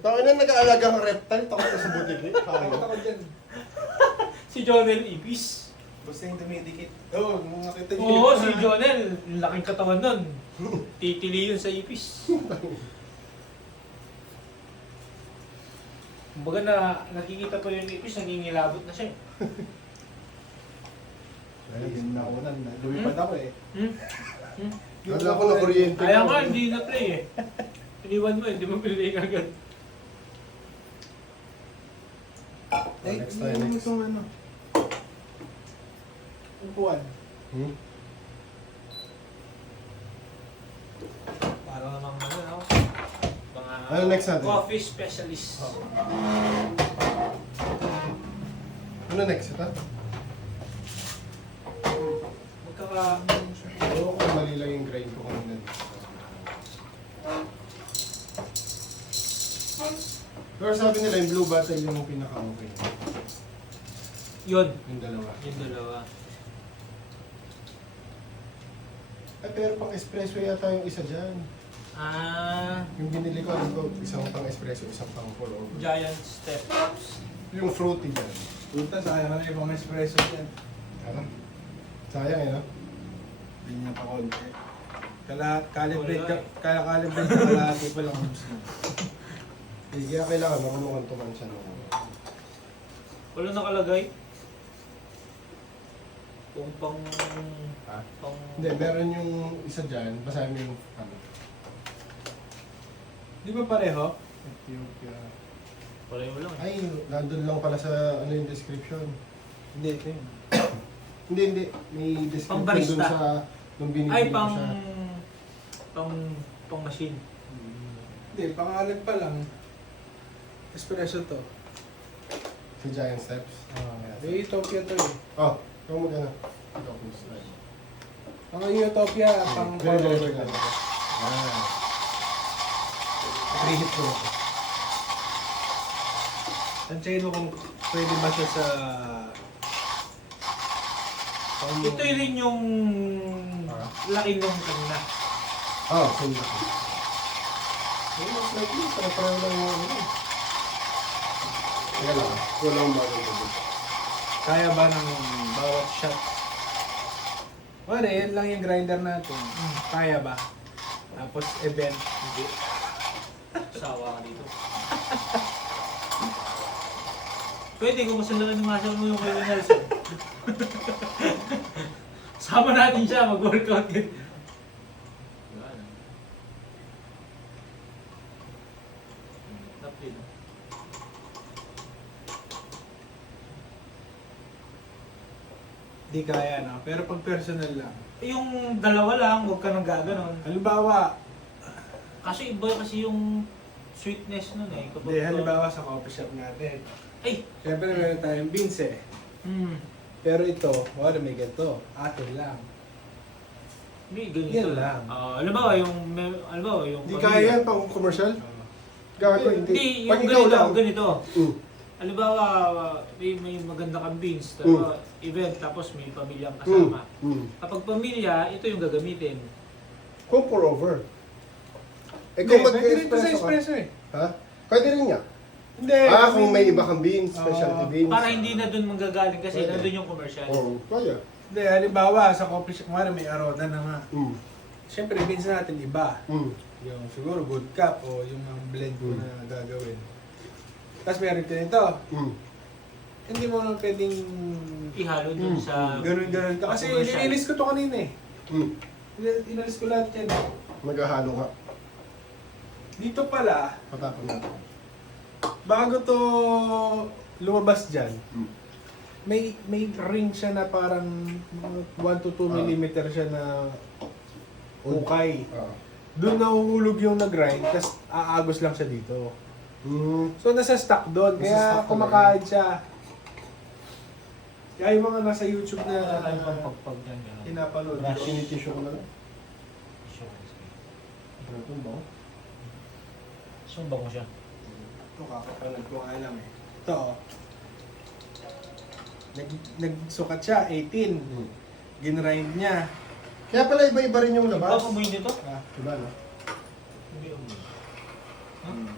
Takot na nag-aalaga ng reptile, takot na sa butik eh. Takot ako dyan. Si Jonel Ibis. Basta yung dumidikit. Oo, mga kita niyo. Oo, si Jonel. Yung laking katawan nun. Titili yun sa ipis. Kumbaga na nakikita pa yung ipis, nangingilabot na siya. Ayun, naunan na. Lumipad ako eh. Hmm? Wala ko na kuryente. Kaya nga, hindi na-play eh. Iniwan mo, hindi mo play agad. Next Hindi tayo, mo next. itong ano. Upuan. Hmm? Para namang ano, no? Mga Ano next natin? coffee specialist. Ano next? Ito? Magkaka... Oo, kung mali lang yung grind ko kanina. Pero sabi nila yung blue bottle yung pinaka-okay. Yun. Yung dalawa. Yung dalawa. Ay, pero pang espresso yata yung isa dyan. Ah, Yung binili ko, ano ko, isang pang espresso, isang pang pour over. giant steps. Yung fruity dyan. Puta, sayang na ibang espresso yan. Ano? Sayang eh, no? Hindi niya pa konti. Calibrate ka kalahati pa lang. Hindi, kaya kailangan marunong tuman siya. No? Wala nakalagay. Kung pang... Ha? pang... Hindi, meron yung isa dyan, basahin mo yung ano. Di ba pareho? Ethiopia. Pareho lang eh. Ay, nandun lang pala sa ano yung description. Hindi, ito yun. Hindi. May Pang description barista. dun sa nung binibili Ay, ko pang... siya. pang machine. Hindi, pangalan pa lang. Espresso to. Si Giant Steps. May Utopia to eh. Oh, ikaw mo gana. Ikaw mo slide. Mga Utopia, pang Very, very forward good. lang. Ah. Preheat ko na ito. Tansyahin mo kung pwede ba siya sa... Ito rin yung... laki nung kanina. Oh, same na. Hey, mas like this. Parang lang yung ano. Teka lang. Walang bago ko. Kaya ba ng bawat shot? Wala, yan lang yung grinder natin. Kaya ba? Tapos event. Hindi. Sawa ka dito. Pwede kung masalakan ng masaw mo yung kay Nelson. Sama natin siya, mag-workout din. Di kaya no? Pero pag personal lang. Yung dalawa lang, huwag ka nang gaganon. Halimbawa, Kasi iba kasi yung sweetness nun eh. Kapag di, halimbawa sa coffee shop natin. Ay! Siyempre meron tayong beans eh. Pero ito, wala may ganito. Atin lang. Hindi, ganito. Yan lang. Halimbawa yung... Halimbawa yung... Hindi kaya yan pang commercial? Gago, hindi. Hindi, yung Pag ikaw ganito, lang. ganito. Mm. Halimbawa, may maganda kang beans, event, tapos may pamilyang kasama. Kapag pamilya, ito yung gagamitin. Kung pour over. Eh Hindi, kung pwede rin ito sa mag-espresso ka. espresso eh. Ha? Pwede rin niya. Hindi. Kung may iba kang beans, specialty Oo. beans. Para hindi na dun manggagaling kasi Pwede. nandun yung commercial. Oo, kaya. Hindi, halimbawa sa coffee shop, kumari may aroda na nga. Mm. Siyempre, beans natin iba. Mm. Yung siguro good cup o yung mga blend ko na gagawin. Tapos meron ka nito. Mm. Hindi mo naman pwedeng Ihalo dun sa... ganun-ganun ka. Kasi commercial. nilinis ko to kanina eh. Mm. Inalis ko lahat yan. Maghahalo nga. Dito pala, Patapon natin. bago to lumabas dyan, Mm. may ring siya na parang 1 to 2 millimeter siya na ukay. Oo. Doon nahuhulog yung nag-grind, tapos aagos lang siya dito. Mm. So nasa stock doon, Nasa kaya stock kumakain siya. Kaya yung mga nasa YouTube Wala na tayong pampagpag dyan. gano'n. pinapaload. Tinitisyo ko na lang. Ito ba? Sumbang mo siya. Ito, kakapanood ko nga lang eh. Ito oh. Nagsukat siya, 18. Mm. Ginrind niya. Kaya pala iba-iba rin yung Ba, labas. amoy nito? Ah, Diba, no? Hindi amoy. hmm.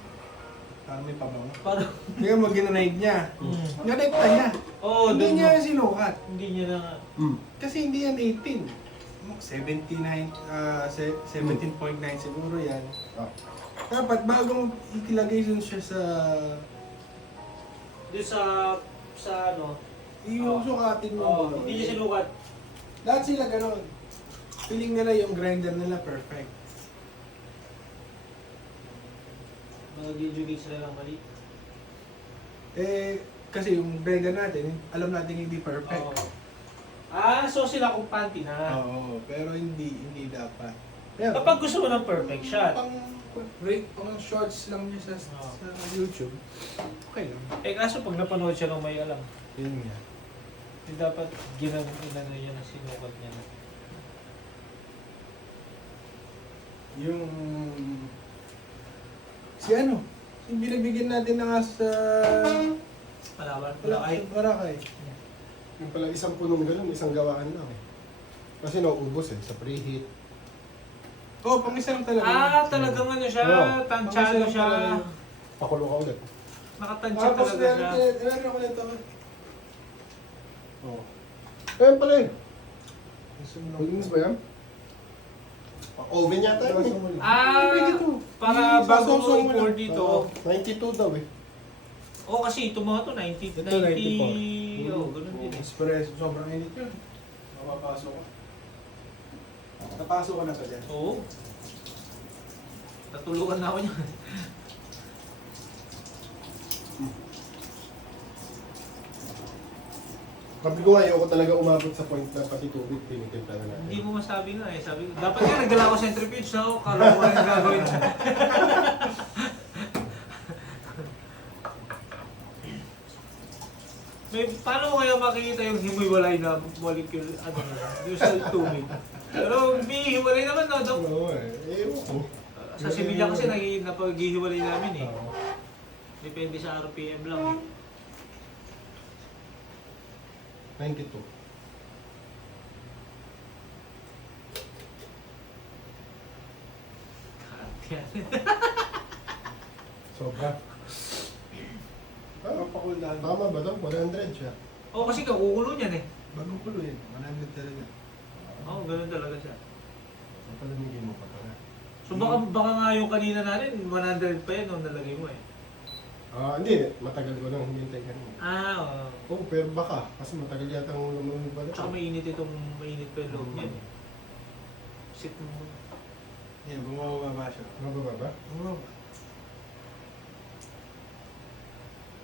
Parang may pabango. Parang, Tingnan mo, ginanaig niya. Ganekta niya. oh, Hindi doon niya mo. sinukat. Hindi niya na, Kasi hindi yan 18. 79, 17.9 siguro yan. Ah. Dapat bagong itilagay dun siya sa... doon sa ano, Iusukatin mo. oh, hindi niya sinukat. Lahat sila gano'n. Feeling nila yung grinder nila perfect. Mga gauge sila ng mali. Kasi yung grinder natin, alam natin hindi perfect. Oo. Ah, so sila kung panty na. Oo, pero hindi dapat. Pero, Kapag gusto mo ng perfect shot, pang shorts lang niya sa YouTube, okay lang. kaso pag napanood siya ng may alam, Yun nga. hindi dapat ginano niya na sinukat niya na. Yung... yung binagbigyan natin na nga sa... Palawan, Sa Boracay. Yung pala isang punong ganun, isang gawaan lang eh. Kasi nauubos eh, sa preheat. Oh, pang isa lang talaga. Ah, talagang ano siya, Oo. tansyado siya. Pakulo ka ulit. Nakatansya Tapos talaga siya. meron ako nito. Oo. Ayun pala eh. Sumunod. Hulinis ba yan? Oven yata yun eh. Ah, para bago mo i-pour dito. Oo, 92 daw eh. Oh, kasi ito mga to, 90, Ito, 90, oh, ganun din eh. Espresso, sobrang init yun. Mapapasok ka. Napasok ka na sa dyan. Oo. Natulungan na ako niyan. Sabi ko nga, ayoko talaga umabot sa point na pati tubig pinitimpla na natin. Hindi mo masabi nga eh. Sabi ko, dapat nga nagdala ko centrifuge na ako. Kala ko ano gagawin. Paano mo kaya makikita yung himiwalay na molecule ano na yung sa tubig? Pero may hiwalay naman no, Dok. Oo eh, ewan ko. Sa Sevilla kasi napag-hiwalay namin eh. Oo. Depende sa RPM lang eh. 92. Sobra. Ah, Papakuldahan. tama ba daw? 100 siya. Oo kasi kakukulo niyan eh. Bagong kulo yun. 100 talaga. Oo, ganun talaga siya. So, palamigin mo pa pala. So baka nga yung kanina natin, 100 pa yan nung nalagay mo eh. Ah, hindi. Matagal ko nang hinintay kanina. Ah, oo. Oh, pero baka. Kasi matagal yata ang lumamig pa rin. Tsaka mainit pa yung loob niyan eh. Sit mo. Yan, bumababa siya. Mababa ba? Bumababa.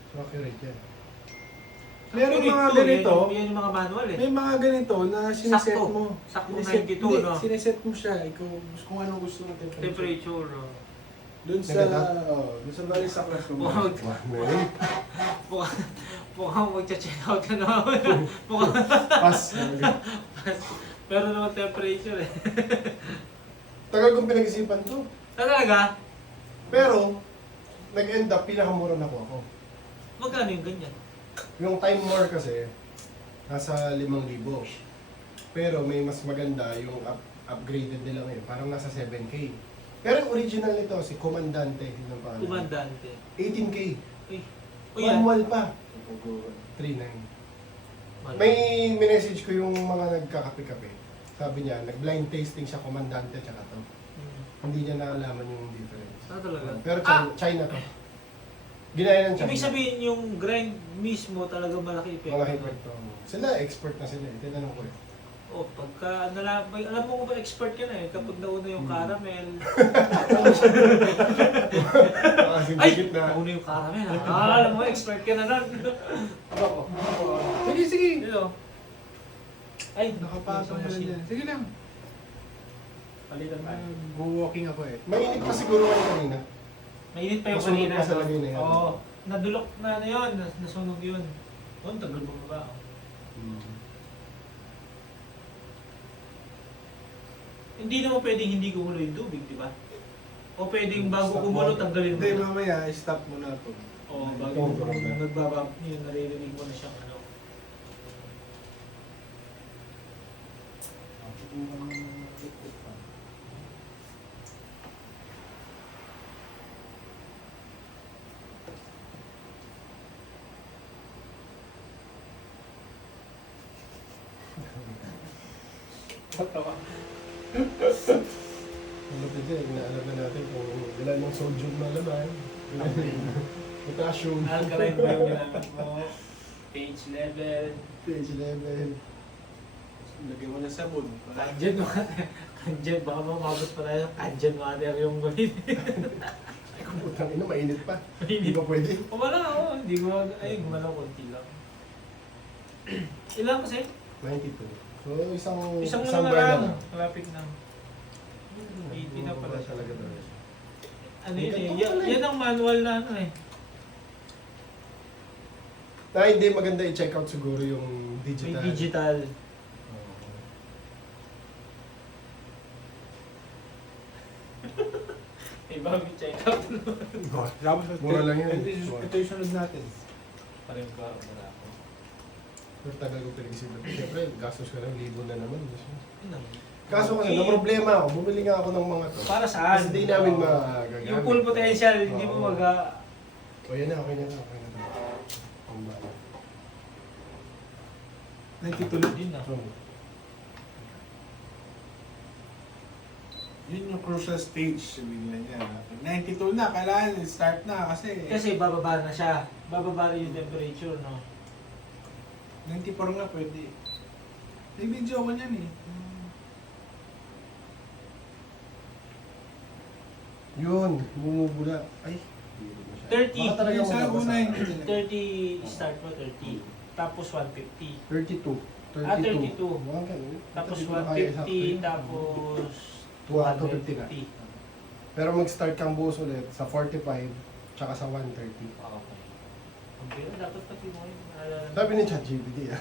So, accurate yan. Meron mga Ito, ganito. Yan yung mga manual eh. May mga ganito na sineset Sakto. mo. Sakto Sineset- 92, hindi, no? Sineset mo siya. Ikaw, kung anong gusto mo Temperature. Oh. Doon sa, doon sa bali sa class mo. Huwag. Meron. Mukhang magcha-check out ka na. Mukhang, Pass. pero naman temperature eh. Tagal kong pinag-isipan to. Talaga? Pero, nag-end up, pinakamura na po ako. Magkano yung ganyan? Yung Time War kasi, nasa 5,000. Pero may mas maganda yung upgraded nila ngayon. Parang nasa 7K. Pero yung original nito, si Comandante. Yun ang pangalan. Kumandante. 18K. Uy. Uy yan. Manual pa. 3.9. May minessage ko yung mga nagkakape-kape. Sabi niya, nag-blind tasting siya, Comandante, tsaka to. Hindi niya naalaman yung difference. Ah, talaga? Pero China to. Ginaya ng China. Ibig sabihin yung grind mismo talaga malaki epekto. Mga epekto. Sila, expert na sila. Tinanong ko eh. Oh, pagka alam mo kung ba expert ka na eh kapag nauna yung caramel. Kasi Ay, dikit na. nauna yung caramel. Ah, alam mo expert ka na nun. Sige, sige. Dito. Ay, Nakapasok mo na dyan. Sige lang. Palitan tayo. Go-walking ako eh. Mainit pa siguro kayo kanina. Mainit pa yung Nasunog kanina. pa sa lagay na yan. Oo. Nadulok na ano yun. Nasunog yun. Oh, tagal mo ba? Hindi naman pwedeng hindi kumulo yung tubig, di ba? O pwedeng bago Stop kumulo, mo. tanggalin mo. Hindi, mamaya, stop mo na ito. Oo, Ito, bago ito. nagbabab, yun, naririnig mo na siyang ano. Patawa. Malapit din, inaalam na natin kung ilan yung sodium na laman. Potassium. Alkaline ba yung ginamit mo? Page level. pH level. Lagyan mo na sabon. Kanjan water. Kanjan, baka mamabot pa tayo. Kanjan water yung gawin. Ay, kung putang ina, mainit pa. Hindi Mainit. ba pwede? Wala ako. Hindi ko, ay, gumalaw konti lang. Ilan kasi? 92. So, isang Isang buwan na lang. lang. Malapit na. 80 na pala siya. talaga daw. Ano yun eh? Ganito pala eh. Yan ang manual na ano eh. Na hindi maganda i-check out siguro yung May digital. digital. Oo. May bago check out. Tapos, Mura lang yun. Ito yung sunod natin. Parang ko wala ako. Pero tagal ko pinag-isipan. Siyempre, gastos ka ng 1,000 na naman. Ano? Kaso kasi, na problema ako. Bumili nga ako ng mga to. Para saan? Kasi di namin magagamit. Yung full potential, hindi mo Oo. mag- O yan na, okay na. Ang bala. Nagtitulog. Yun na. So, Yun yung crucial stage, sabihin nila niya. 92 na, kailangan start na kasi Kasi bababa na siya. Bababa rin yung temperature, no? 94 nga pwede. May video ko niyan eh. yun, bumubula. Ay, 30. Baka talaga Yung sa mababasa. una hindi talaga. 30 start mo, 30. Tapos 150. 32. Ah, 32. Mga ganun. Tapos Hindi ko na kaya 150, sakto. tapos 250 na. 150. Pero mag-start kang buhos ulit sa 45, tsaka sa 130. Okay. Okay, dapat pati mo yun. Naalala mo. Sabi ni ChatGPT ah.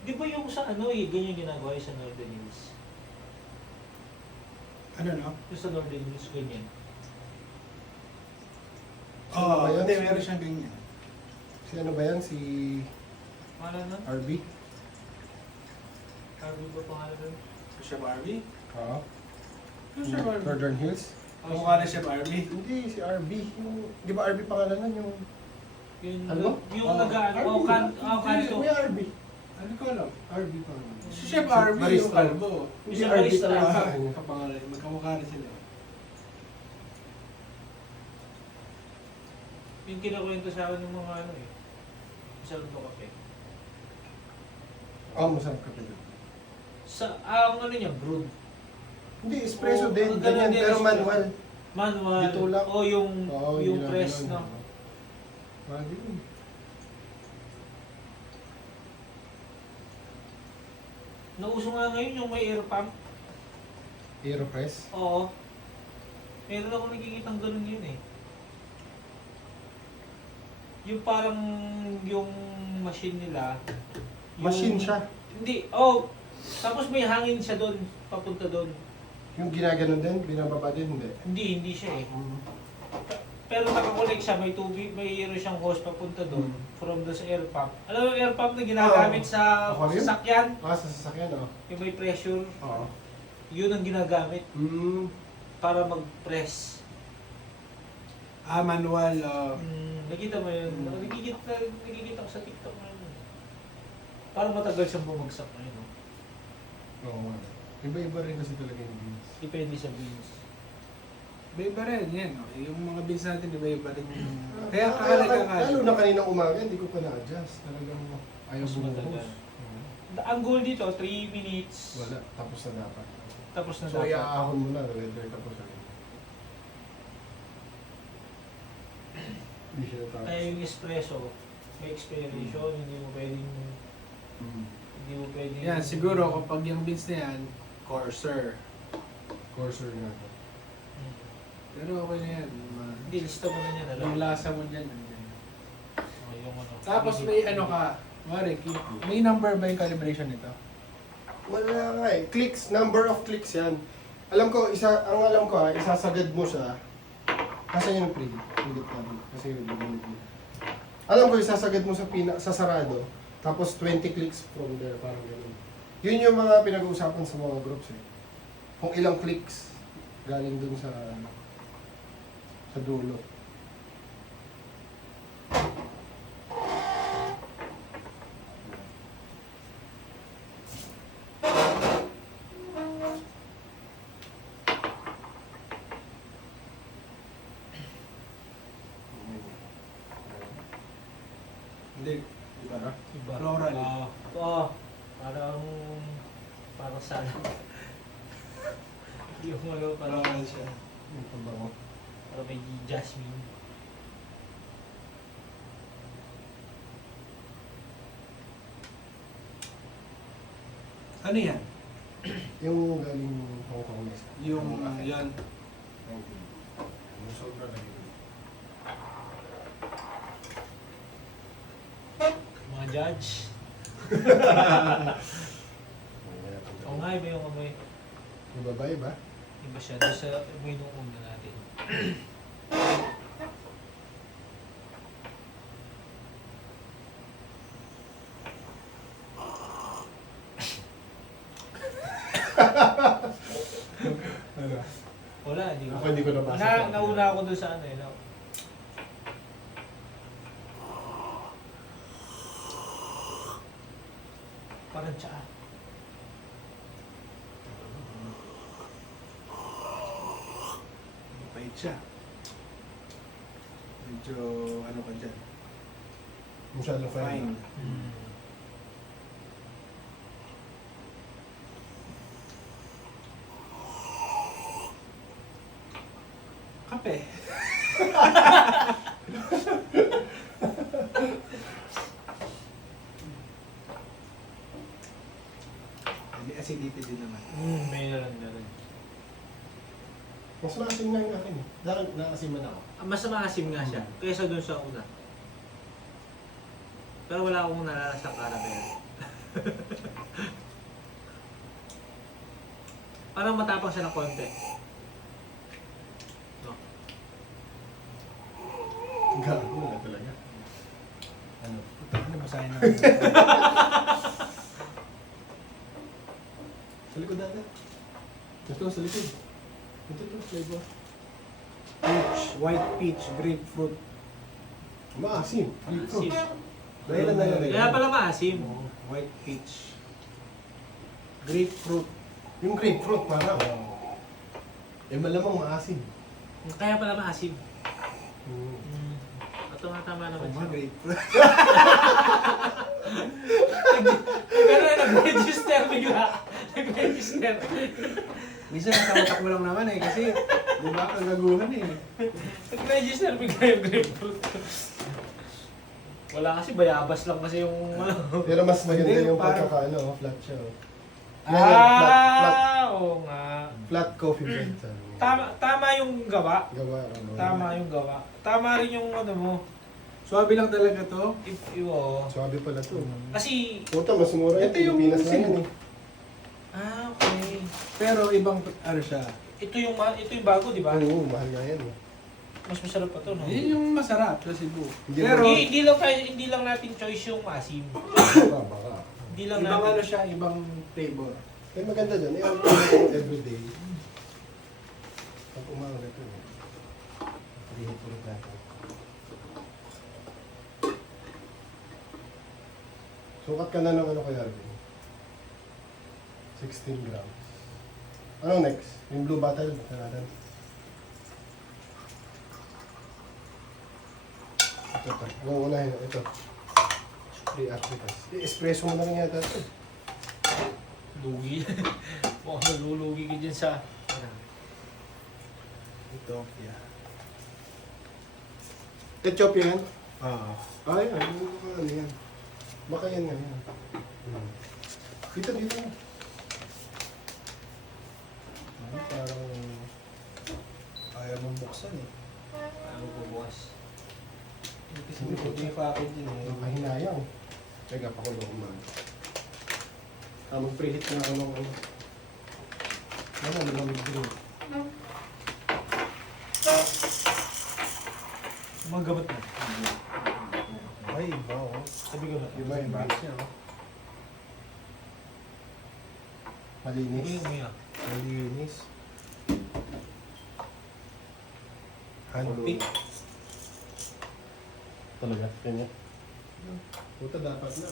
Di ba yung sa ano eh, ganyan ginagawa yung sa Northern Hills? Ano no? Yung sa Northern Hills, ganyan. Sino Oo, ba yan? hindi, meron siyang ganyan. Si ano ba yan? Si Ano na? RB? Sabi ba pangalan nun? Siya Barbie? Oo. Siya Barbie? Northern Hills? Kamukha na siya Barbie? Hindi, si RB. Yung, di ba RB pangalan nun? Yung... Yung, Ano ba? yung Oo. nag-ano, oh, kanto. Kuya RB. Ano ko alam? RB pangalan. Si Chef Barbie yung Barista. kalbo. Si Yung RB barista. talaga. Kapangalan, magkamukha na sila. Yung kinakwento sa akin ng mga ano eh. Masarap na kape. Oo, masarap ka pala. Sa, ang ano niya, brewed. Hindi, espresso Oo, din. ganun Ganyan, din, pero espresso. manual. Manual. Dito lang. O yung, Oo, yung yun press, lang, no? yun. Pwede yun. Nauso nga ngayon yung may air pump. Aeropress. Oo. Meron ako nakikitang ganun yun eh. Yung parang yung machine nila. Machine siya. Hindi. Oh. Tapos may hangin siya doon. Papunta doon. Yung ginaganon din, binababa din, hindi. Hindi siya eh. Pero nakakonect siya, may tubig, may hero siyang hose papunta doon from the sa air pump. Alam mo yung air pump na ginagamit sa Aquarium? sasakyan? Ah, sa sasakyan, oh. Yung may pressure, Oo. yun ang ginagamit Mm. para mag-press. Ah, manual. Nakita mo yun? Nakikita ko sa TikTok na yun. Parang matagal siyang bumagsak na yun. No? Oo. Iba-iba rin kasi talaga yung beans. Depende sa beans. Iba-iba rin yan. Oh. Yung mga beans natin, iba-iba rin yung... Kaya Lalo kakalaga na kaninang umaga, hindi ko pa na-adjust. Talagang ayaw Mas bumuhos. matagal. Oo. Ang goal dito, 3 minutes. Wala, tapos na dapat. Tapos na So, dapat. iaahon mo na, whether tapos na. Hindi siya tapos. Kaya yung espresso, may expiration, hindi mo pwedeng... Mm. Hindi mo pwedeng... Yan, siguro kapag yung beans na yan, coarser. Courser nga to. Hmm. Pero okay na yan. Hindi, lista mo na yan. Alam. Yung lasa mo dyan. nandiyan. Oh, yung ano. Tapos may ano ka, Mari, may number ba yung calibration nito? Wala nga eh. Clicks, number of clicks yan. Alam ko, ang alam ko isasagad mo siya. Kasi yung pre, hindi pa rin. Kasi yung binigay mo. Alam ko, isasagad mo sa sarado. Tapos 20 clicks from there, parang gano'n. Yun yung mga pinag-uusapan sa mga groups eh. Kung ilang clicks galing dun sa dulo. Hindi. Diba? Iba. Floral. Oo. Parang sana. Yung ano, parang Floral siya. Yung pabango. parang may jasmine. Ano yan? Yung galing Hong Kong Mesa. Yung yan. Yung sobra na yun. Mga judge. Oo nga, iba yung amoy. Yung babae ba? Iba siya. Doon sa amoy nung una natin. Ano? Wala, hindi ko. Ako hindi ko nabasa. Nauna ako doon sa ano eh. No? Parang tsaa. Mapait siya. Medyo ano ka dyan. Masyado Fine. fine. Kape. May acidity din naman. Meron. Mas maasim nga yung akin eh. Dahil naasiman ako. Mas maasim nga siya kaysa dun sa una. Pero wala akong nalalasang caramel. Parang matapang siya ng konti. No? Gago na talaga. Ano? Ano basahin na? Sa likod natin. Ito, sa likod. Ito, flavor. Peach, white peach, grapefruit. Maasim. Maasim. Dahil na nalagay. Kaya pala maasim. White peach. Grapefruit. Yung grapefruit parang. Eh malamang maasim. Kaya pala maasim. Hmm. Ito nga tama naman siya. Grapefruit. Pero nag-register bigla. Nag-register. Minsan nasa utak mo lang naman eh, kasi di ba kagaguhan eh. Nag-register bigla yung grapefruit. Wala kasi, bayabas lang kasi yung ano. Pero mas maganda Hindi, yung parang- pagkakaano, flat siya. Oh. Flat Oo nga. coffee bread. sabi mo. Tama yung gawa. Gawa. Ano, Tama yung gawa. Tama rin yung ano mo. Swabe lang talaga to. Swabe pala to. Kasi, Puta, mas mura Ito yung Pilipinas na yan eh. okay. Pero ibang ano siya. Ito yung bago, di ba? Oo, mahal nga yan eh. Mas masarap pa to, no? Yun yung masarap sa Cebu. Hindi Pero Hindi lang natin choice yung maasim. Baka. Hindi lang ibang natin. ano siya, ibang flavor. Eh maganda dyan. Eh, ang everyday. Pag umaga ito eh. Pag-ihit-ulit natin. Sukat ka na ng ano kay Arvin? 16 grams. Ano next? Yung blue bottle? Bata natin. Ito. Ang unahin. Ito. Free Africas. Espresso mo na rin yata ito. Lugi. Mukhang nalulugi ka dyan sa... Ito, yeah. Ethiopia yan? Ah. Ay, ano yan? Baka yan nga yan. Dito. Ano, parang ayaw mong buksan eh. Ano bubukas? Kasi may puti pa akin din eh. Mahinayang. Teka, pakulo ko man. Mag-preheat na ako ng ano. Ano, lumamig din. Mga gamot na. Ay, iba oh. Sabi ko na. Iba, iba siya oh. Malinis. Umiyak. Malinis. Ano? Pink. Talaga? Ganyan? Puta, dapat na.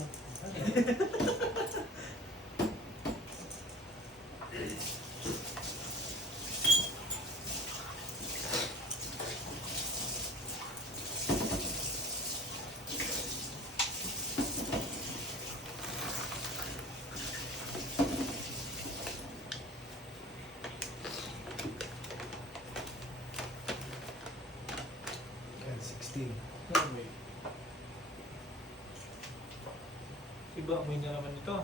Yan, 16. Iba, amoy na naman ito.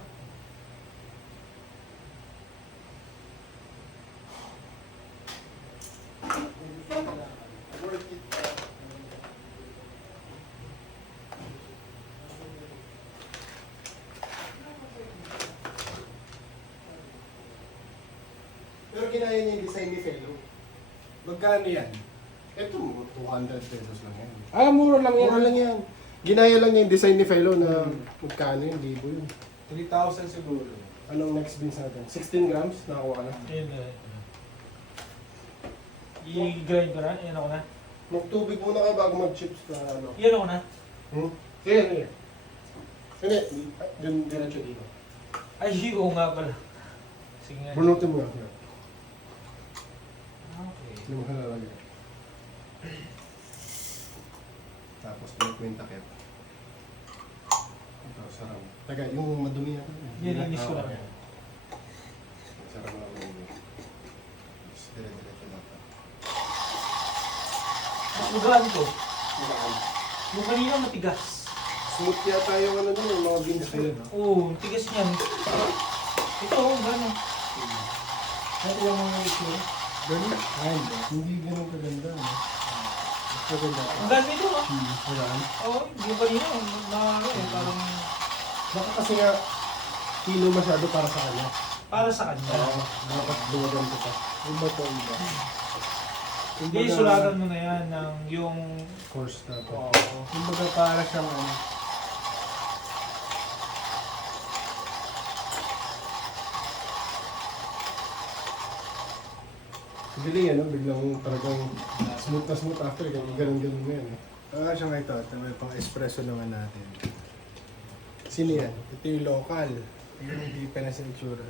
Pero ginaya niya yung design ni Fellow. Magkano yan? Ito, 200 pesos lang yan. Ah, mura lang yan. Mura lang yan. Ginaya lang niya yung design ni Fellow na magkano yun, libo yun. 3,000 siguro. Anong next beans natin? 16 grams? Nakakuha ka na. Ayun na. I-grind ko na. Yan ako na. Magtubig muna kayo bago mag-chips ka. Ano. Yan ako na. Sige, sige. Hindi, dun diretso dito. Ay, oo nga pala. Sige nga. Bunutin mo lang. Okay. Hindi mo halalagay. Tapos bunutin mo yung takip. Ito, sarap. Taga, yung madumi yan. Nilinis ko lang. yan. Sarap na ako yung tapos dire-diretso lang. Magaan ko. Magaan. Yung kanina matigas. Smooth yata yung ano dun, yung mga beans na yun. Oo, tigas niyan. Ito, gano'n. Ano yung mga ito? Ganun? Ay, hindi ganun kaganda. No? Mas kaganda. Ang ganda ito, ah. Magaan. Oo, yung kanina, parang Baka kasi nga, kilo masyado para sa kanya. para sa kanya. Dapat dumagan ko pa. Iba to, iba. Hindi, sulatan mo na yan ng yung... Course na to. Oo. Kumbaga para siyang ano. Galing yan, no? Biglang talagang smooth na smooth after. Ganun-ganun mo yan. Eh. Ah, siya nga ito. Ito may pang espresso naman natin. Sino yan? Ito yung local. Yung hindi pa na sa itsura.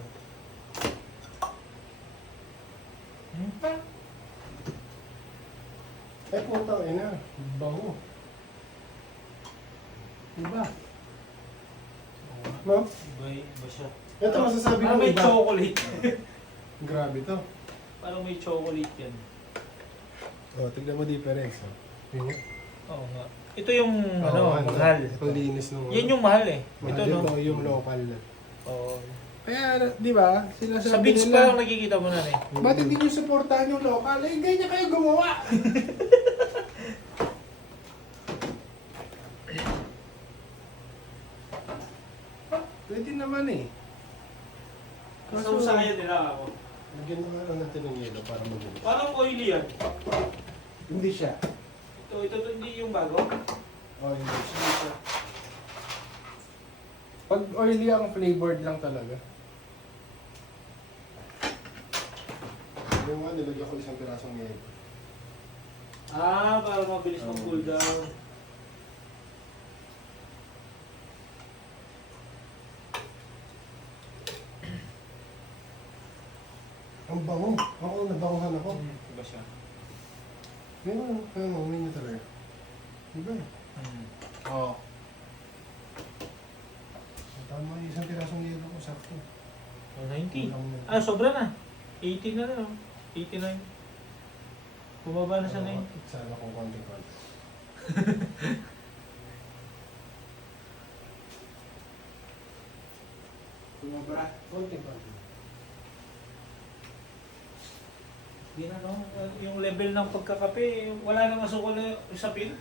Ay, putang ina. Bango. Diba? No? Iba siya. Ito masasabi Parang ko may iba. chocolate. Grabe to. Parang may chocolate yan. Oh, tignan mo difference. Oh. Yun. Oo nga. Ito yung mahal. Ang linis nung... Yan yung mahal eh. Mahal Ito no. Ito yung local. Oo. Kaya, di ba? Sila Sa beach pa lang nakikita mo na eh. Ba't hindi nyo supportahan yung local? Eh, ganyan kayo gumawa! Pwede naman eh. Kaso sa kanya nila ako. Lagyan mo nga lang natin ng yelo para magulo. Parang oily yan. Hindi siya. Ito hindi yung bago. Oh, hindi siya. Hindi siya. Pag oily ang flavored lang talaga. Yung nga, nilagyan ko isang pirasong yelo. Ah, para mabilis mag-cool down. Ang bango. Ako, nabanguhan ako. Iba siya. Meron, may na talaga. Diba? Oo. Tama yung isang pirasong yelo ko, sakto. 90. Kulang na. Ah, sobra na. 80 na rin oh. 89. Bumaba na sa 90. Sana kung konti-konti. Bumabara. Konti-konti. Hindi na no. Yung level ng pagkakape, wala nang masukol na sa pin.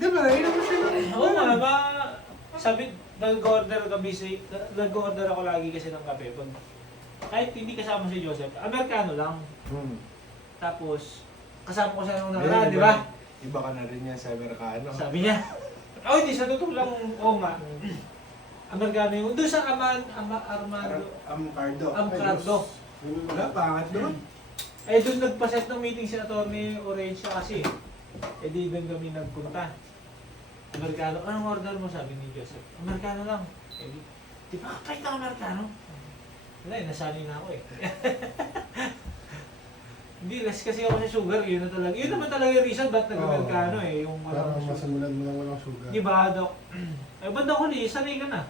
Di ba? Yun naman sila. Oo nga ba? Sabi, nag-order ako lagi kasi ng kape. Pag, kahit hindi kasama si Joseph, Amerikano lang. Tapos, kasama ko siya nung nakaraan, di ba? Iba ka na rin yan sa Amerikano. Sabi niya, oh hindi, sa totoo lang, oo nga. Amerikano yung doon sa Armando. Amcardo. Amcardo. Wala, pangat doon. Eh doon nagpaset ng meeting si Atty. Orange kasi. Eh di doon kami nagpunta. Amerikano, anong order mo sabi ni Joseph? Amerikano lang. Eh di ba kahit na Amerikano? Wala eh, nasanay na ako eh. Hindi, less kasi ako sa sugar, yun na talaga. Yun naman talaga yung reason ba't nag-Amerikano eh. Yung Parang walang sugar. masimulan mo lang walang sugar. Di ba, Dok? Eh, ba't ako sanay ka na?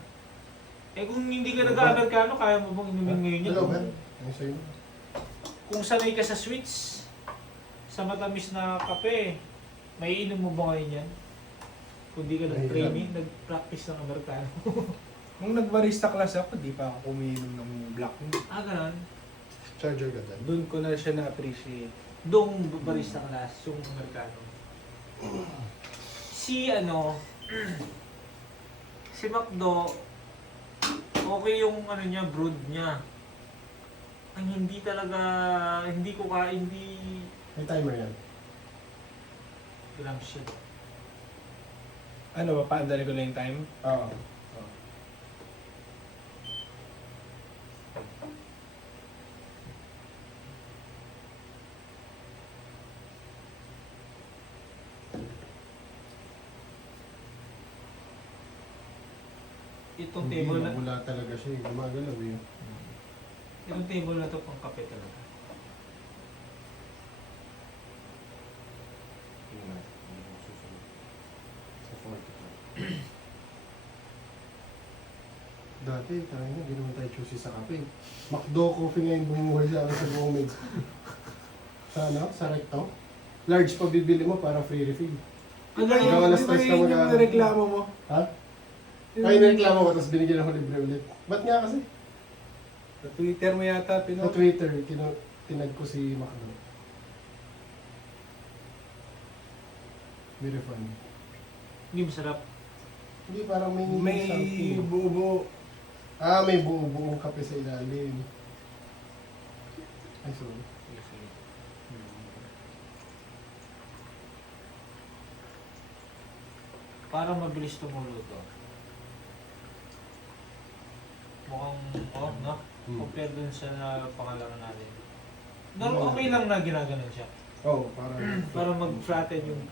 Eh, kung hindi ka nag-Amerikano, kaya mo bang inumin ngayon yun? Hello, Ben. Ano sa'yo? Kung sanay ka sa sweets, sa matamis na kape, may inom mo ba ngayon yan? Kung di ka nag-training, nag-practice ng Amerikano. Nung nag-barista class ako, di pa ako umiinom ng black. Ah, ganun. Charger ka dyan. Doon ko na siya na-appreciate. Doong barista class, yung Amerikano. Si si Macdo, okay yung niya, brood niya. Ang hindi talaga, hindi May timer yan. grams siya. Ano ba, paandali ko na yung time? Oo. Itong Hindi, table na, wala talaga siya. Gumagalaw eh. itong table na to pang kape talaga. Sa 40. Dati, tayo na, hindi naman tayo choosy sa kape. McDo coffee ngayon bumuhay sa akin sa buong meds. Sa Sa recto. Large pa bibili mo para free refill. Ang Ikaw galing. alas tres ka mag-aaral. Yung reklamo mo. Ha? Ay, nareklamo ko, tapos binigyan ako libre ulit. Ba't nga kasi? Sa Twitter mo yata, Sa Twitter, tinag ko si McDo. May refund. Hindi masarap. Hindi, parang may May something. buo-buo. May buong kape sa ilalim. Ay, sorry. Para mabilis tumulo to. Mukhang, no? Compare dun sa pangalaman natin. Okay lang na ginaganon siya. Oo, parang... Para mag-flatten yung...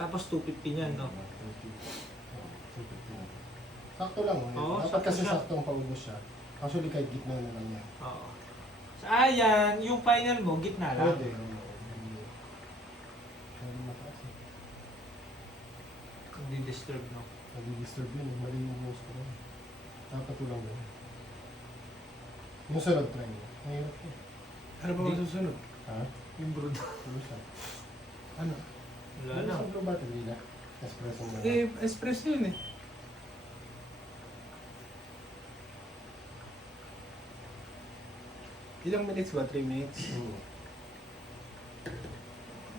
Tapos 250 niyan, no? Sakto lang. Oo, Dapat sakto kasi siya. saktong paubos siya. Actually, kahit gitna na lang yan. Oo. So, ayan, yung final mo, gitna lang. Pwede. Masyadong mataas eh. Hindi disturb, no? Nag-disturb yun. Mali yung nose ko rin. Dapat ulang yun. Yung sunod try mo. Mahirap yun. Ano ba masusunod? Ha? Yung brood. Ano siya? Ano? Wala Ano na. sa blue battery na? Espresso mo. Espresso yun eh. Ilang minutes ba? 3 minutes?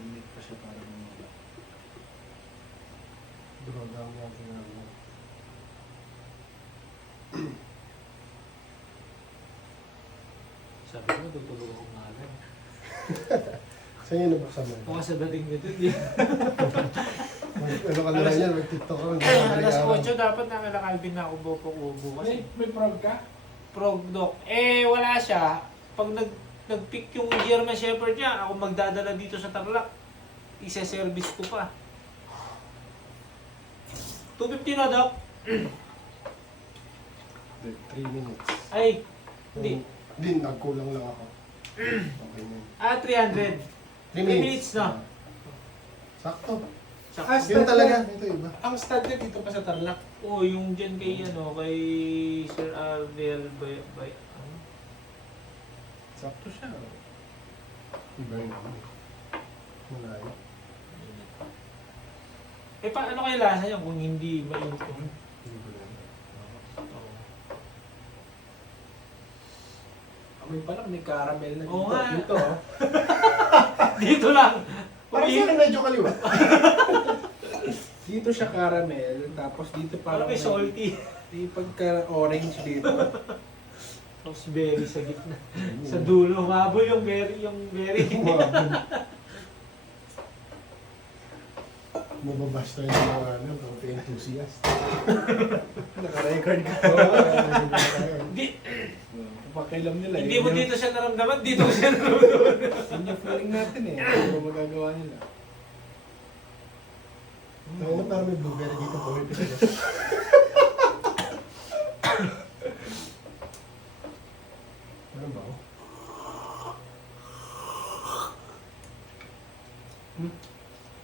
Minute pa siya para bumaba. Droga ang mga ginagawa. Sabi ko, tutulog ako maaga. Saan yung nabuksan mo? Kung sa dating nito, hindi. Ano ka na lang yan? Mag-tiktok ka. Alas 8 dapat nakila Calvin na ako bukas. May prog ka? Prog doc. Eh, wala siya. Pag nag-pick yung German Shepherd niya, ako magdadala dito sa Tarlac. Isa-service ko pa. 250 na, doc. 3 minutes. Ay, hindi. Hindi, nagkulang lang ako. Okay na yun. 300. 3 minutes na. Sakto. Sa, Yun talaga. Ito iba. Ang start niya dito pa sa Tarlac. oh, yung dyan kay, kay Sir Arvel by Sakto siya. Iba yun. Wala yun. Eh, paano kayo lasa yan kung hindi mainit ko? Hindi ko lang. Oo. Amoy pa lang, may caramel na Oo nga. dito. Oh. Dito lang. Parang Umiinit. sa akin medyo kaliwa. Dito siya caramel, tapos dito Parang parang may salty. may pagka-orange dito. Tapos berry sa gitna. Sa dulo, humabol yung berry. Mababash tayo ng mga coffee enthusiast. Naka-record ka. Hindi, Pakialam nila. hindi mo dito siya naramdaman, dito ko siya naramdaman. Yun yung feeling natin eh. Ano ba magagawa nila? Tayo na parang may blueberry dito po. Ano ba?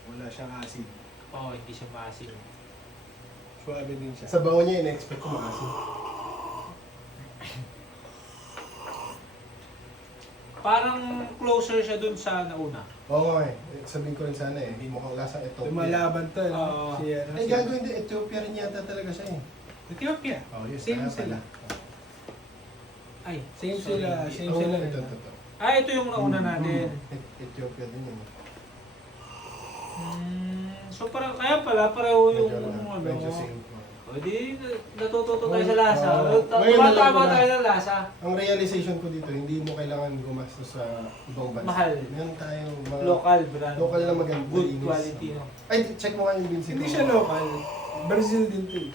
Wala siyang asin. Oo, hindi siya maasim. Suwabe din siya. Sa bango niya, ina-expect ko maasim. Parang closer siya dun sa nauna. Oo nga eh. Sabihin ko rin sana eh. Hindi mukhang lasang Ethiopia. Lumalaban to, no? Oo. Si, ano, Ay, gagawin din. Ethiopia rin yata talaga siya eh. Ethiopia. Oh, yes. Same kaya sila. pala. Ay, Same sorry. sila. Same Oo, sila. ito, ito. Ah, ito yung nauna natin. Ethiopia din yun. So parang kaya pala pareho yung Medyo ano. same. O di natututo tayo sa lasa. Ngayon na lang ko Tumatama na. tayo ng lasa. Ang realization ko dito, hindi mo kailangan gumastos sa ibang bansa. Mahal. Meron tayong mga Local brand. local na maganda. Good linis. quality, no? Ay, check mo nga yung Vincent. Hindi siya local. Brazil din to eh.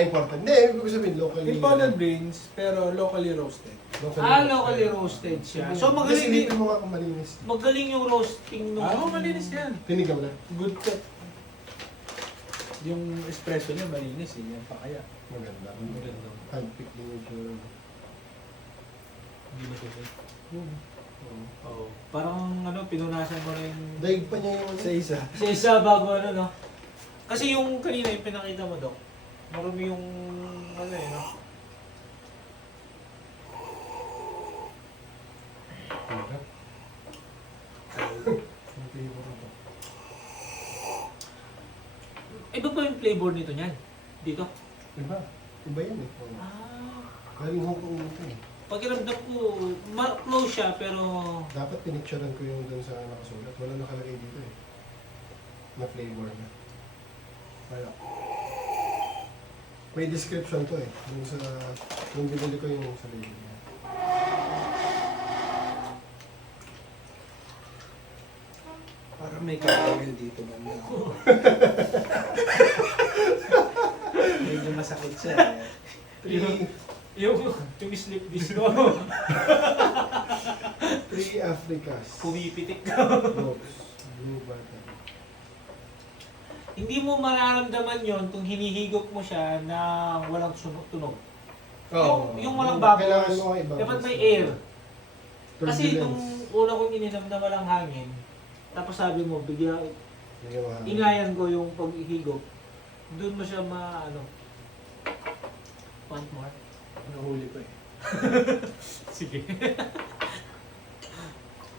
Important. Hindi, ibig ko sabihin local. Imported beans, pero locally roasted. Locally roasted siya. So magaling din. Silipin mo nga kung malinis. Magaling yung roasting nung... Malinis yan. Tinigaw na. Good cut. Yung espresso niya malinis eh. Yan pa kaya. Maganda. Maganda. Handpick din yung sure. Hindi matutuloy. Oo. Parang ano, pinunasan ko na yung... Daig pa niya yung Sa isa. Sa isa bago ano, no? Kasi yung kanina yung pinakita mo, Dok, marami yung ano eh, no? Iba ba yung flavor nito niyan? Dito? Iba. Iba yun eh. Ah, Galing Hong Kong ito eh. pakiramdam ko, close siya pero... Dapat pinicturean ko yung dun sa nakasulat. Wala nakalagay dito eh. Na flavor na. Wala. May description to eh. Dun sa... Nung binili ko yung sa label niya. Parang may kakawil dito man. Medyo masakit siya eh. Yung slip disc ko, Three Africas. pumipitik. Rose. Blue button. Hindi mo mararamdaman yon kung hinihigop mo siya na walang tunog. Yung walang bubbles, Kailangan mo nga i-bubbles. dapat may air. Kasi Turbulence. nung una kong ininom na walang hangin, tapos sabi mo, bigla, Yung mga- ingayan ko yung paghihigop, doon mo siya ano, want more? Nahuli ko eh. Sige.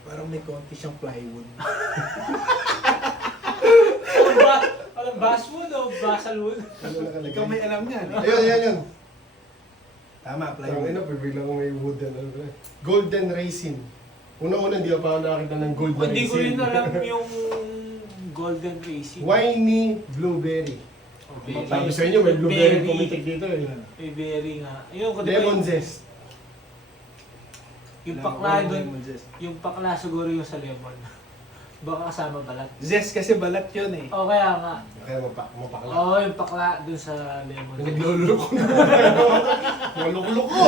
Parang may konti siyang plywood. Parang basswood o basalwood? Ano nakalagay? Ikaw may alam niyan eh. Ayun, ayun, ayun. Tama, Tangin plywood. na, bigla ko may wooden. Ano ba? Golden raisin. Una-una, hindi pa ako nakakita ng golden raisin. Hindi ko rin alam yung golden racing. Winey blueberry. Okay. Sabi sa inyo, may blueberry pumitik dito eh. May berry nga. Yung, Lemon zest. yung pakla doon, yung pakla siguro yung sa lemon. Baka kasama balat. Zest kasi balat yun eh. O kaya nga. Kaya mapakla. Oo, yung pakla doon sa lemon. Naglulok ko na. Naluklok ko.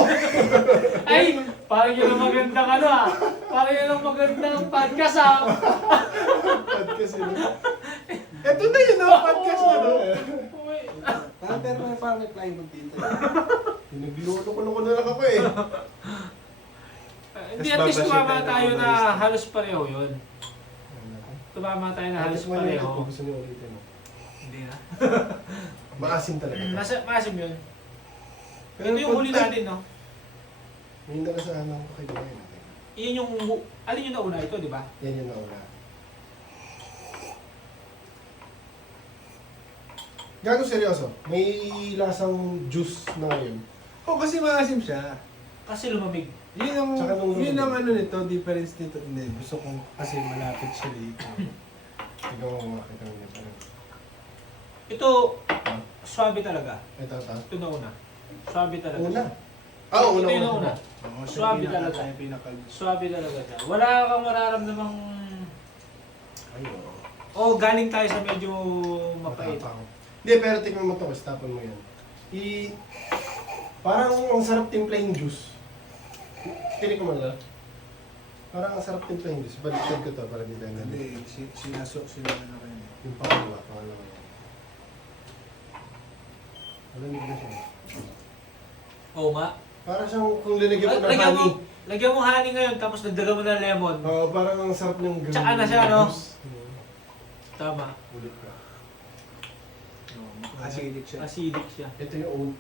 Ay! Parang yun ang magandang ano ah. Parang yun ang magandang podcast ah. Podcast yun. Ito na yun oh, podcast na no. Uy. Pero may parang may plywood dito. Naglulok ko na lang ako eh. Hindi, at least tumama tayo na halos pareho yun. Tumama tayo na halos Halos mo pareho. kung gusto niyo ulitin. Hindi na. Maasim talaga. Masim yun. Pero Ito yung huli pag- natin, no? May nalasahan ako pakibigay natin. Iyan yung, alin yung nauna ito, di ba? Yan yung nauna. Gago seryoso. May lasang juice na ngayon. Oh, kasi maasim siya. Kasi lumamig. Yun ang, Tsaka nung- yun ang ano nito, difference nito. Hindi, gusto kong kasi malapit siya dito. Tignan mo makita mo nito. Ito, swabe talaga. Ito. Ito nauna. Swabe talaga. Una. Ah, una. Ito yung nauna. Oo, siya Swabe pinaka- talaga. siya pinaka- Swabe talaga siya. Wala kang mararamdamang... Ay, oo. O galing tayo sa medyo mapait. Matapang. Hindi, pero tingnan mo to, stopon mo yan. Parang ang sarap timplahin juice. Tinig ko lang. Parang ang sarap timplahin juice. Baliktad ko to para di tayo Hindi, sinasok sila na kayo. Yung pangalawa yan. Malamig na siya. Oo nga. Parang siyang kung linagyan mo ng Lagyan mo, honey. lagyan mo honey ngayon tapos dagdagan mo ng lemon. Oo, parang ang sarap ng ganun. Tsaka na siya, no? Juice. Tama. Ulit ka. Acidic siya. Acidic siya. Ito yung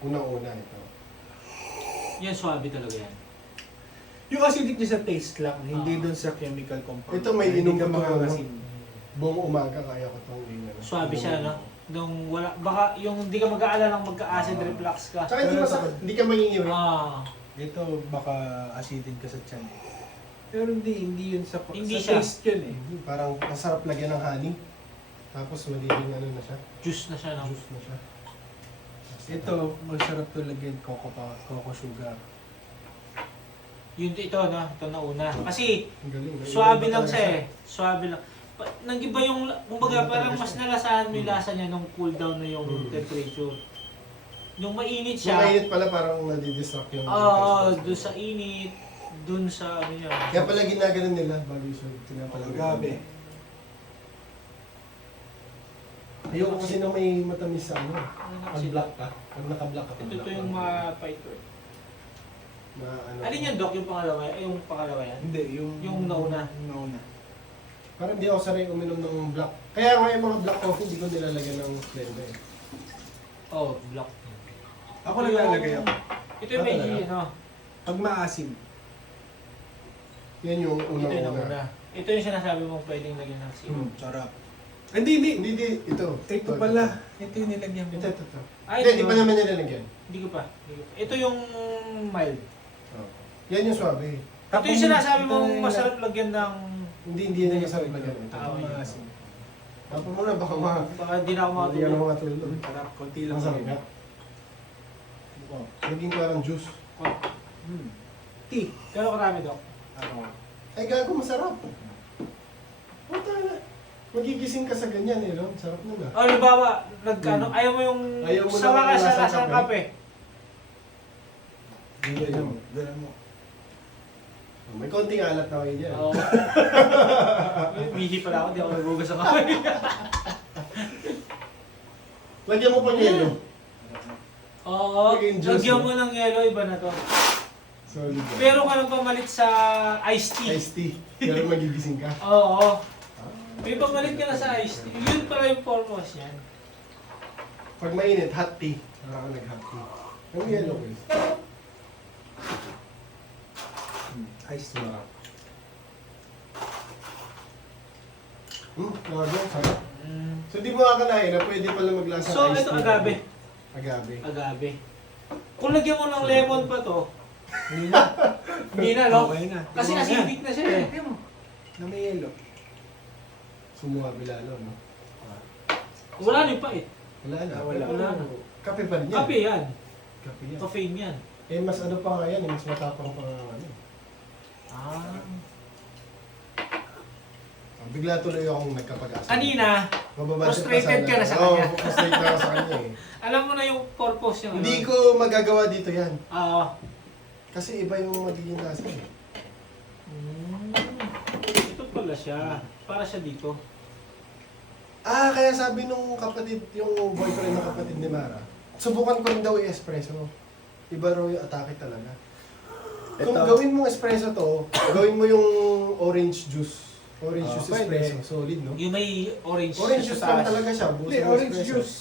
unang-una ito. Yan, swabe talaga yan. Yung acidic niya sa taste lang, hindi Ah. dun sa chemical compound. Ito may Hindi inom ka ko to, makakasin. Buong umaga kaya ko itong inom. Swabe siya, no? Nung wala, baka yung hindi ka mag-aalala ng magka-acid reflux ka. Tsaka hindi ka mangingiwi. Ah, Ito baka acidic ka sa tiyan. Pero hindi yun sa, Hindi sa siya. taste yun eh. Parang masarap lagyan ng honey. Tapos magiging ano na siya. juice na siya, no? Juice na siya. Ito, masarap to lagyan coco sugar. Yun ito, no? Ito na una. Kasi, Ang galing. swabe Iba lang talaga siya eh. Swabe lang. Nag-iba yung, kumbaga Iba parang talaga mas siya. nalasahan mo yung lasa niya nung cool down na yung temperature. Yung mainit siya, Yung mainit pala parang nadidistract yung doon sa init, doon sa ano niya. Kaya pala ginaganon nila bago isunod. Kaya pala Agabe. Ayoko kasi na may matamis sa ano. Pag black ka. Pag naka-black ka. pag Ito black yung ka. mapait ko. Na ano. Alin yan, Doc? Yung pangalawa? Yung pangalawa yan? Hindi, Yung nauna. Yung nauna. Parang hindi ako sanay uminom ng black. Kaya nga yung mga black coffee, hindi ko nilalagyan ng Splenda eh. Oh, black. Ako naglalagay ako. Ito yung medyo, talaga? ano? Pag maasim. Yan yung Ito yung unang-una. nauna. Ito yung sinasabi mong pwedeng lagyan ng syrup. Sarap. Hindi. Hindi, ito. Ito pala. Ito yung nilagyan ko. Ito. Ay, Hindi, hindi pa naman nilalagyan. Hindi ko pa. Ito yung mild. Oh. Yan yung swabe. Ito yung sinasabi mong masarap lagyan ng... Hindi yan yung masarap lagyan. Ito. Ah, okay. Maasim. Tapos muna, baka Baka hindi na ako hindi ka na makatulog. makatulog. Sarap. Konti lang. Masarap ka. Oh. Naging parang juice. Tea. Pero karami, Doc. Ako. Ay, gago, masarap. Puta na. Magigising ka sa ganyan eh, no? Sarap nun ah. O, halimbawa, ayaw mo yung Ayaw mo sama ng ka sa lasang lasang kape. Ganyan mo. Ganun mo. May konting alat na kayo dyan. Oo. Mihi pala ako, di ako nagugas ng kape. Lagyan mo pa yelo. Oo, Maging juice, lagyan no? mo ng yelo, iba na to. Solid yan. Pero ka nagpamalit sa iced tea. Iced tea. Pero magigising ka. Oo. May pamalit ka na sa iced tea. Yun pala yung purpose yan. Pag mainit, hot tea. Parang ka nag-hot tea. Ang yelo ko is. Ice tea. Gago, sarap. So di mo akalain na pwede pala maglasa So, iced ito tea. agave. Agave. Agave. Kung lagyan mo ng lemon pa to, hindi na. Hindi na, no? Okay na. Kasi Okay na. acidic na siya eh. Tingnan mo. Na may yelo. Sumuwabi lalo, no? Wala na yung pait. Wala na. Wala. Wala na. Kape pa rin yan. Kape yan. Kape yan. Caffeine yan. Eh, mas ano pa nga yan, eh, mas matapang pa nga ano. Ah. Bigla tuloy akong nagkapag-asa. Kanina, Mababasa frustrated ka na sa Oo, kanya. frustrated na ako sa kanya eh. alam mo na yung purpose yung Hindi ko magagawa dito yan. Oo. Kasi iba yung magiging lasa eh. Ito pala siya. Para siya dito. Ah, kaya sabi nung kapatid, yung boyfriend ng kapatid ni Mara, subukan ko rin daw i-espresso. Iba raw yung atake talaga. Kung Ito. gawin mong espresso to, gawin mo yung orange juice. Orange juice pwede. espresso. Solid, no? Yung may orange Orange sa juice taas. lang talaga siya. Hindi, Busin mo orange espresso. juice.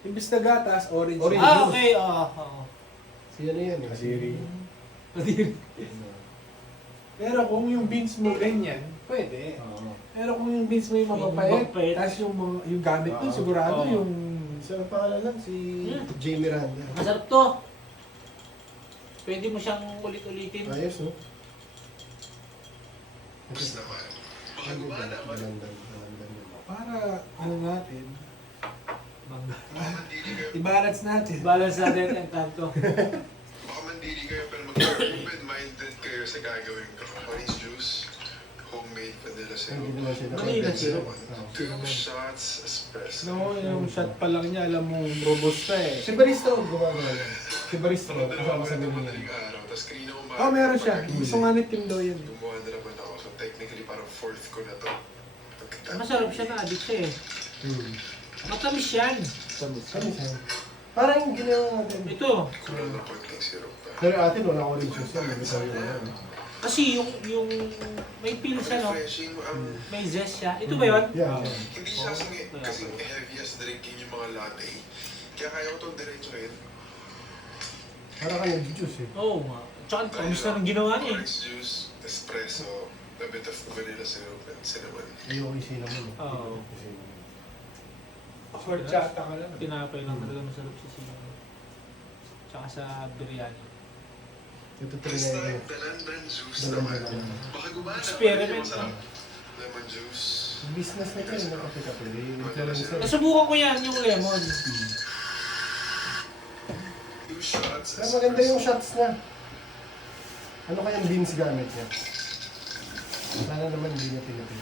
Imbis na gatas, orange Orange juice. Ah, juice. okay. Oo. Si ano yan eh. Kasiri. Kadiri. Pero kung yung beans mo ganyan, pwede. Oo. Pero kung yung beans mo yung Yung mapapait, mapapait. tapos yung gamit mo, sigurado Oo. yung... So, ang pangalan lang, si Jamie Miranda. Masarap to. Pwede mo siyang ulit-ulitin. Ayos, no? Ano ba? Malandan. Para, ano natin, Mangga. i-balance natin. Balance natin ang kanto. Baka mandiri kayo pero mag-open-minded kayo sa gagawin ko. Orange juice, homemade vanilla syrup. Hindi naman siya Vanilla syrup. Two shots espresso. No, yung shot pa lang niya, alam mo, robusta eh. Si Barista o gumagawa yan. Si Barista o kasama sa Dalawa ganun madaling yan. araw, tapos kanina umaga. Oh, meron siya. pag- Gusto nga ni Tim daw yun. Gumawa na naman ako. So technically parang fourth ko na to. Masarap siya, na-addict siya eh. Matamis yan. Kami siya. Parang yung ginawa natin. Ito, Kulang ng konting syrup pa. Pero atin wala ko rin juice yan. Ito yung ano. kasi yung may feel siya, no? Refreshing. May zest siya. Ito ba yun? Yeah. Hindi siya kasi heavy as drinking yung mga latte. Kaya kaya ko itong diretsuhin. Parang kanya juice eh. Oo nga. Tsaka tamis na ng ginawa niya eh. Orange juice, espresso, a bit of vanilla syrup, and cinnamon. Ayoko yung cinnamon. Oo. Horchata ka lang. Tinapay lang talaga masarap sa sila. Tsaka sa biryani. Ito This talaga time, yun. dalandan juice Dalandan naman. naman. Baka gumana. Experiment, Masarap. no? Lemon juice. Business na kayo, nakape-kape. Influencer. Nasubukan ko yan, yung lemon. 2 shots. Pero maganda yung shots na. Ano kayang beans gamit niya? Sana naman hindi niya pinapin.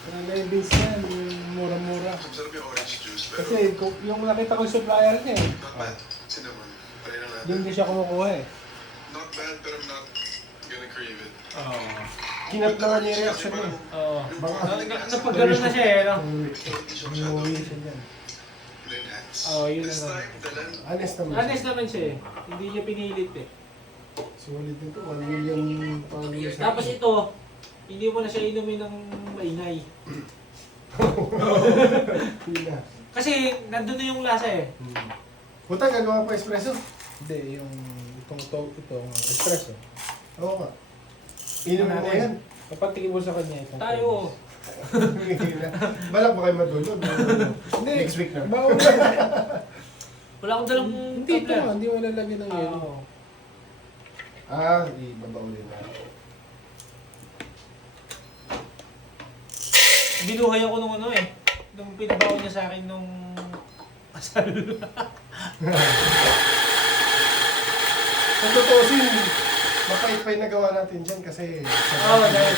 Parang may beans yan, yung mura-mura. Masarap yung orange juice, pero Kasi yung nakita ko yung supplier niya eh. not bad. Cinnamon. Try lang natin. Doon din siya kumukuha eh. Not bad, pero I'm not gonna crave it. Oo. Kinat na nga niya yung reaction niya. Oo. Baka Napagano na siya eh, no? Hindi siya masyado Umuwi siya dyan. enhance. Oo, yun This na. time, dalan. Honest naman Honest naman siya eh. Hindi niya pinilit eh. Sulit nito. 1 million followers. Tapos ito, hindi mo na siya inumin ng maingay. Yun na. Kasi nandun na yung lasa eh. Puta, gagawa pa espresso. Hindi, yung itong espresso. Oo nga. Inom mo yan. Kapag tingin mo sa kanya itong Tayo. Balak ba kayo matulog? Hindi. Next week na. Bawal Wala akong dalang Hindi ito, tumbler. hindi mo lalagyan ng yelo. Oo. Ibabaulin na. Binuhay ako nung ano eh. Nung pinabaw niya sa akin nung kasal. Sa tutusin, mapait pa yung nagawa natin dyan kasi... Oo, dahil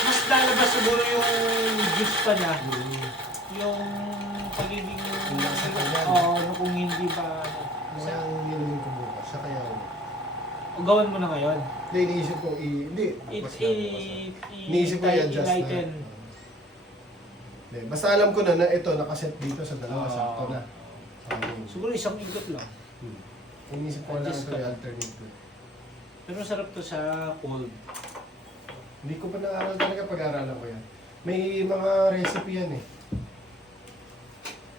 mas lalabas siguro yung juice pa niya. Yung pagiging... Yung lasa pa niya. Oo, kung hindi pa... Masayang yun ko bukas. Siya kaya... O gawan mo na ngayon. Hindi, iniisip ko hindi. It's Bukas na. Iniisip ko i-adjust na. enlighten. Hindi, basta alam ko na ito, nakaset dito sa dalawa, Oo. sakto na. Siguro isang ikot lang. Iniisip ko lang Adjust ito ka. yung alternative. Pero masarap to sa cold. Hindi ko pa naaral talaga pag-aaralan ko yan. May mga recipe yan eh.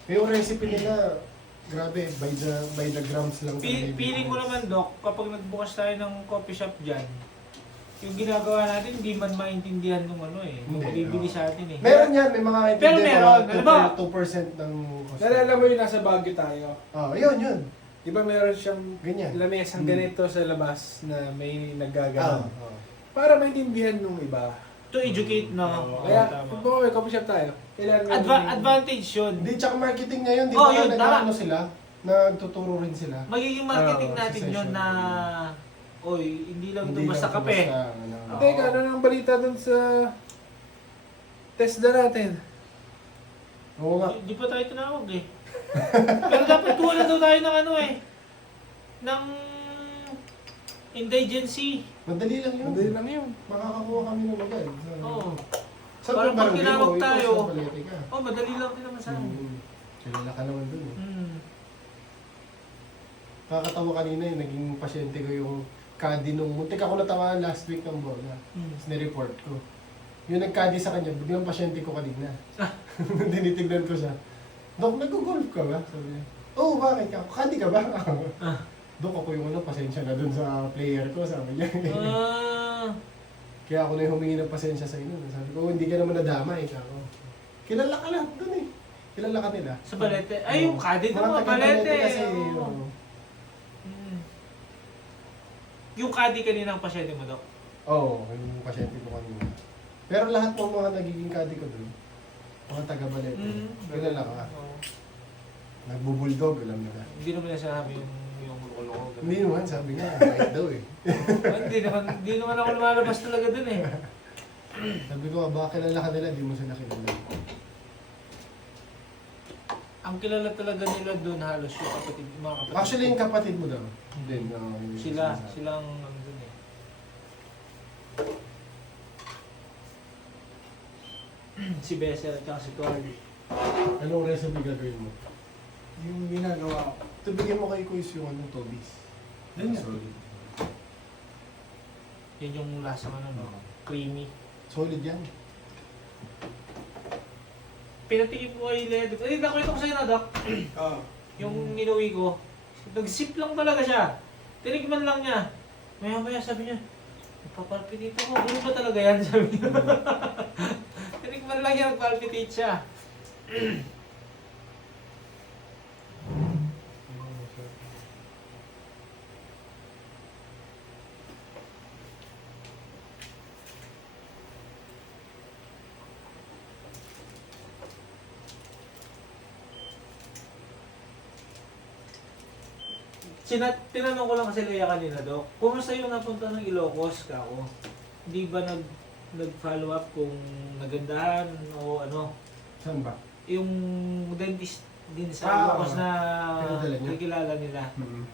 Yung recipe nila, grabe, by the grams lang. talaga yung Feeling ko naman, Doc, kapag nagbukas tayo ng coffee shop dyan, yung ginagawa natin, hindi man maintindihan nung ano eh. Nung Hindi, bibili oo. sa atin eh. Meron yan, may mga Pero meron, mga alam mo? 2% ng... Nalala mo yung nasa Baguio tayo. Yun. Di ba meron siyang Ganyan. lamesang ganito sa labas na may Ah, naggagawa? Para maintindihan nung iba. To educate na. Oo, Oo, kaya, tama. kung baka may coffee shop tayo, kailangan Advantage yun. Hindi, tsaka marketing niya yun. Di Oh, ba yun, nag-ano sila? Nagtuturo rin sila. Magiging marketing Oo, natin sa yun session. na, oy, hindi lang ito Hindi basta lang kape. basta, ano. Oo. Teka, ano nang balita dun sa test na natin? Oo nga. Hindi pa tayo tinawag eh. Pero dapat tuwalan daw tayo ng ano eh. Ng indigency. Madali lang yun. Madali lang yun. Makakakuha kami ng agad. Oo. Sa Parang pag tinawag tayo, Politika. Oh, madali lang din naman sa akin. Kilala ka naman dun eh. Hmm. Nakakatawa kanina yung naging pasyente ko yung kadi nung muntik ako natamaan last week ng bola. Hmm. Tapos nireport ko. Yung nagkadi sa kanya, biglang pasyente ko kanina. Tinitignan ko siya. Dok, nag-golf ka ba? Sabi niya. Oo, bakit ka? Kadi ka ba? Dok, ako yung ano, pasensya na dun sa player ko, sabi niya. Kaya ako na yung humingi ng pasensya sa inyo. Sabi ko, hindi ka naman nadamay. Ako. Kilala ka lang dun eh. Kilala ka nila. Sa Balete. Ay, yung kadit mo, Mga taga-Balete Balete. kasi. Oo. oo. Hmm. Yung kadi kanina ang pasyente mo, Dok. Oo, yung pasyente ko kanina. Pero lahat ng mga nagiging kadi ko dun, mga taga-Balete. Kilala ka. Oo. Nagbubuldog, alam nila. Hindi naman nasabi yung loko-loko. Hindi naman, sabi nga, kahit daw eh. Hindi naman ako lumalabas talaga dun eh. Sabi ko, baka kilala ka nila, di mo sila kilala. Ang kilala talaga nila doon halos yung kapatid, yung mga kapatid. Actually, yung ko. kapatid mo daw. Din, yung Sila sinasabi. silang ano doon eh. Si Bessel at saka si Tol. Anong recipe gagawin mo? Yung ginagawa ko. Ito, bigyan mo kay Kuis yung anong Tobis. Yan yan. Solid. Yun yung lasang ano, no? Creamy. Solid yan. Pinatikim ko kay Led. Eh, nakwento ko sa'yo na, Doc. Oo. Yung inuwi ko. Nag-sip lang talaga siya. Tinigman lang niya. Maya-maya sabi niya, nagpapalpitate ko. Ano ba talaga yan? Sabi niya. Tinigman lang niya, nagpalpitate siya. Tinanong ko lang kasi Leia kanina, Dok. Kumusta yung napunta ng Ilocos ka ako? Hindi ba nag-follow up kung nagandahan o ano? Saan ba? Yung dentist din sa Ah, Ilocos na Pinadala niya? nakikilala nila. Mm.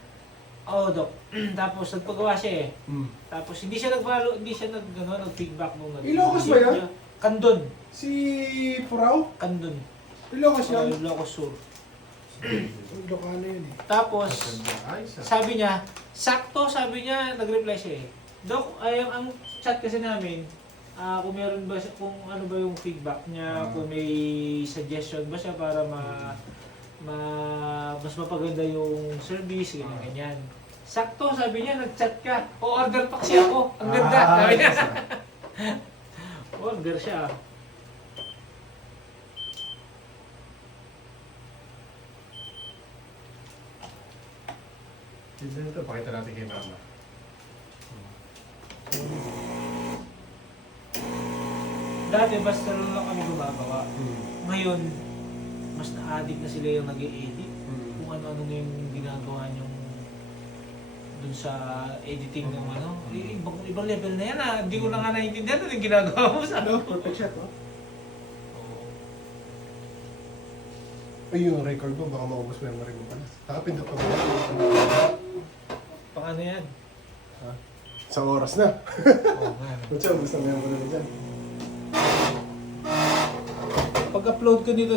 Oo, Dok. Tapos nagpagawa siya eh. Mm. Tapos hindi siya nag-feedback nung Ilocos ba yun? Kandun. Si Purao? Kandun. Ilocos yun? Ilocos Sur. Ilocano yun eh. Tapos, Ayos ah. sabi niya, sakto, sabi niya, nag-reply siya eh. Dok, ay ang chat kasi namin, kung meron ba siya, kung ano ba yung feedback niya, kung may suggestion ba siya para mas mapaganda yung service, ganyan. Sakto, sabi niya, nag-chat ka. O-order pa kasi ako. Ang ganda, sabi niya. ayos ah. Order siya. Tignan ito, pakita natin kay Mama. Dati, basta lang kami gumagawa. Mm. Ngayon, mas na-addict na sila yung nag-i-edit. Mm. Kung ano-ano na yung ginagawa niyong dun sa editing ng ano. Eh, ibang level na yan ah. Hindi ko na nga naiintindihan ano yung ginagawa mo sa ano. Perfect shot, no? Ay, yung record mo, baka maubos memory mo pala. Nakapindot ka ba? Pang ano yan? Sa oras na. Oo nga. Kutsa, ubos na memory mo dyan. Pag-upload ko dito